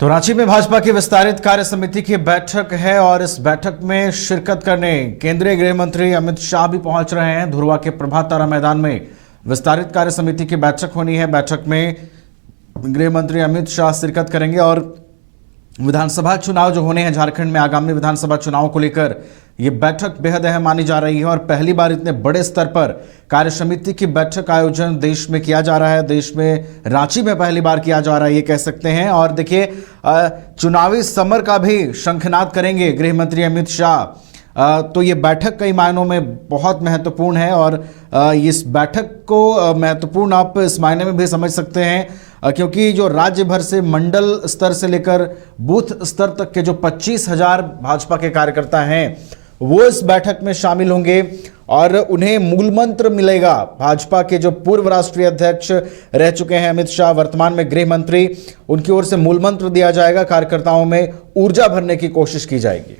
तो रांची में भाजपा की विस्तारित कार्य समिति की बैठक है और इस बैठक में शिरकत करने केंद्रीय गृह मंत्री अमित शाह भी पहुंच रहे हैं। धुरवा के प्रभात तारा मैदान में विस्तारित कार्य समिति की बैठक होनी है। बैठक में गृह मंत्री अमित शाह शिरकत करेंगे और विधानसभा चुनाव जो होने हैं झारखंड में, आगामी विधानसभा चुनाव को लेकर ये बैठक बेहद अहम मानी जा रही है और पहली बार इतने बड़े स्तर पर कार्य समिति की बैठक आयोजन देश में किया जा रहा है। देश में रांची में पहली बार किया जा रहा है, ये कह सकते हैं। और देखिए, चुनावी समर का भी शंखनाद करेंगे गृह मंत्री अमित शाह। तो ये बैठक कई मायनों में बहुत महत्वपूर्ण है और इस बैठक को महत्वपूर्ण आप इस मायने में भी समझ सकते हैं क्योंकि जो राज्य भर से मंडल स्तर से लेकर बूथ स्तर तक के जो 25,000 भाजपा के कार्यकर्ता हैं वो इस बैठक में शामिल होंगे और उन्हें मूल मंत्र मिलेगा। भाजपा के जो पूर्व राष्ट्रीय अध्यक्ष रह चुके हैं अमित शाह, वर्तमान में गृह मंत्री, उनकी ओर से मूल मंत्र दिया जाएगा। कार्यकर्ताओं में ऊर्जा भरने की कोशिश की जाएगी।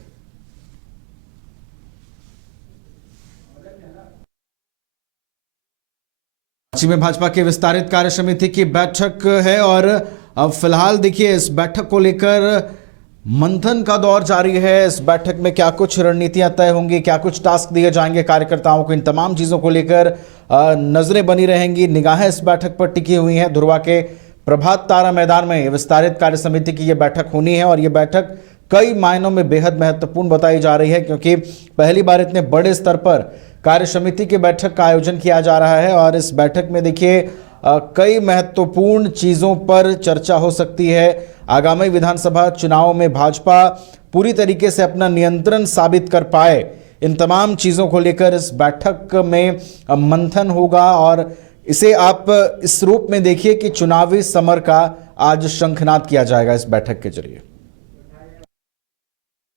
रांची में भाजपा की विस्तारित कार्य समिति की बैठक है और अब फिलहाल देखिए इस बैठक को लेकर मंथन का दौर जारी है। इस बैठक में क्या कुछ रणनीतियां तय होंगी, क्या कुछ टास्क दिए जाएंगे कार्यकर्ताओं को, इन तमाम चीजों को लेकर नजरें बनी रहेंगी, निगाहें इस बैठक पर टिकी हुई हैं। धुरवा के प्रभात तारा मैदान में विस्तारित कार्य समिति की यह बैठक होनी है और यह बैठक कई मायनों में बेहद महत्वपूर्ण बताई जा रही है क्योंकि पहली बार इतने बड़े स्तर पर कार्य समिति की बैठक का आयोजन किया जा रहा है और इस बैठक में देखिए कई महत्वपूर्ण चीजों पर चर्चा हो सकती है। आगामी विधानसभा चुनाव में भाजपा पूरी तरीके से अपना नियंत्रण साबित कर पाए, इन तमाम चीजों को लेकर इस बैठक में मंथन होगा और इसे आप इस रूप में देखिए कि चुनावी समर का आज शंखनाद किया जाएगा इस बैठक के जरिए।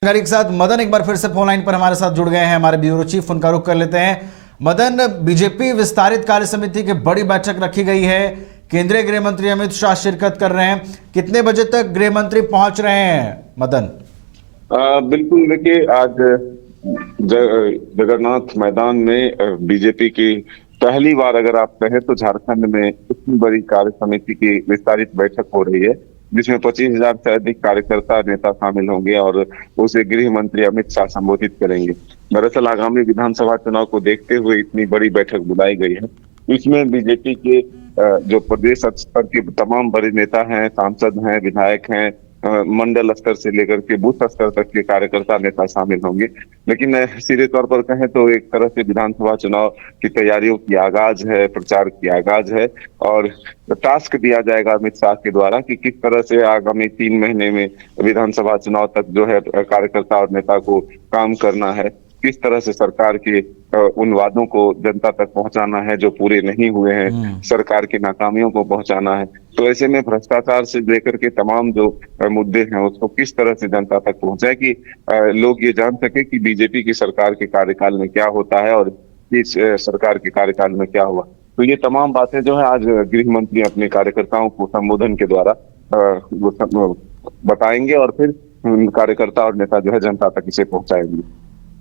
जानकारी के साथ मदन एक बार फिर से फोन लाइन पर हमारे साथ जुड़ गए हैं, हमारे ब्यूरो चीफ, उनका रुख कर लेते हैं। मदन, बीजेपी विस्तारित कार्य समिति की बड़ी बैठक रखी गई है, केंद्रीय गृह मंत्री अमित शाह शिरकत कर रहे हैं, कितने बजे तक गृह मंत्री पहुंच रहे हैं मदन? बिल्कुल, देखिए आज जगन्नाथ मैदान में बीजेपी की पहली बार अगर आप कहें तो झारखंड में इतनी बड़ी कार्य समिति की विस्तारित बैठक हो रही है जिसमें 25,000 से अधिक कार्यकर्ता नेता शामिल होंगे और उसे गृह मंत्री अमित शाह संबोधित करेंगे। दरअसल आगामी विधानसभा चुनाव को देखते हुए इतनी बड़ी बैठक बुलाई गई है। इसमें बीजेपी के जो प्रदेश स्तर के तमाम बड़े नेता हैं, सांसद हैं, विधायक हैं, मंडल स्तर से लेकर के बूथ स्तर तक के कार्यकर्ता नेता शामिल होंगे। लेकिन सीधे तौर पर कहें तो एक तरह से विधानसभा चुनाव की तैयारियों की आगाज है, प्रचार की आगाज है और टास्क दिया जाएगा अमित शाह के द्वारा कि किस तरह से आगामी 3 महीने में विधानसभा चुनाव तक जो है कार्यकर्ता और नेता को काम करना है, किस तरह से सरकार के उन वादों को जनता तक पहुंचाना है जो पूरे नहीं हुए हैं, सरकार की नाकामियों को पहुंचाना है। तो ऐसे में भ्रष्टाचार से लेकर के तमाम जो मुद्दे हैं उसको किस तरह से जनता तक पहुंचाए कि लोग ये जान सके कि बीजेपी की सरकार के कार्यकाल में क्या होता है और इस सरकार के कार्यकाल में क्या हुआ। तो ये तमाम बातें जो है आज गृह मंत्री अपने कार्यकर्ताओं को संबोधन के द्वारा बताएंगे और फिर कार्यकर्ता और नेता जो है जनता तक इसे पहुंचाएंगे।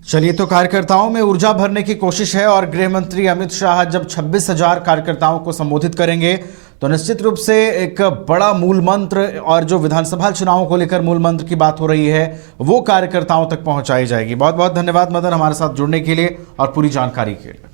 चलिए, तो कार्यकर्ताओं में ऊर्जा भरने की कोशिश है और गृह मंत्री अमित शाह जब 26,000 कार्यकर्ताओं को संबोधित करेंगे तो निश्चित रूप से एक बड़ा मूल मंत्र और जो विधानसभा चुनावों को लेकर मूल मंत्र की बात हो रही है वो कार्यकर्ताओं तक पहुंचाई जाएगी। बहुत बहुत धन्यवाद मदन हमारे साथ जुड़ने के लिए और पूरी जानकारी के लिए।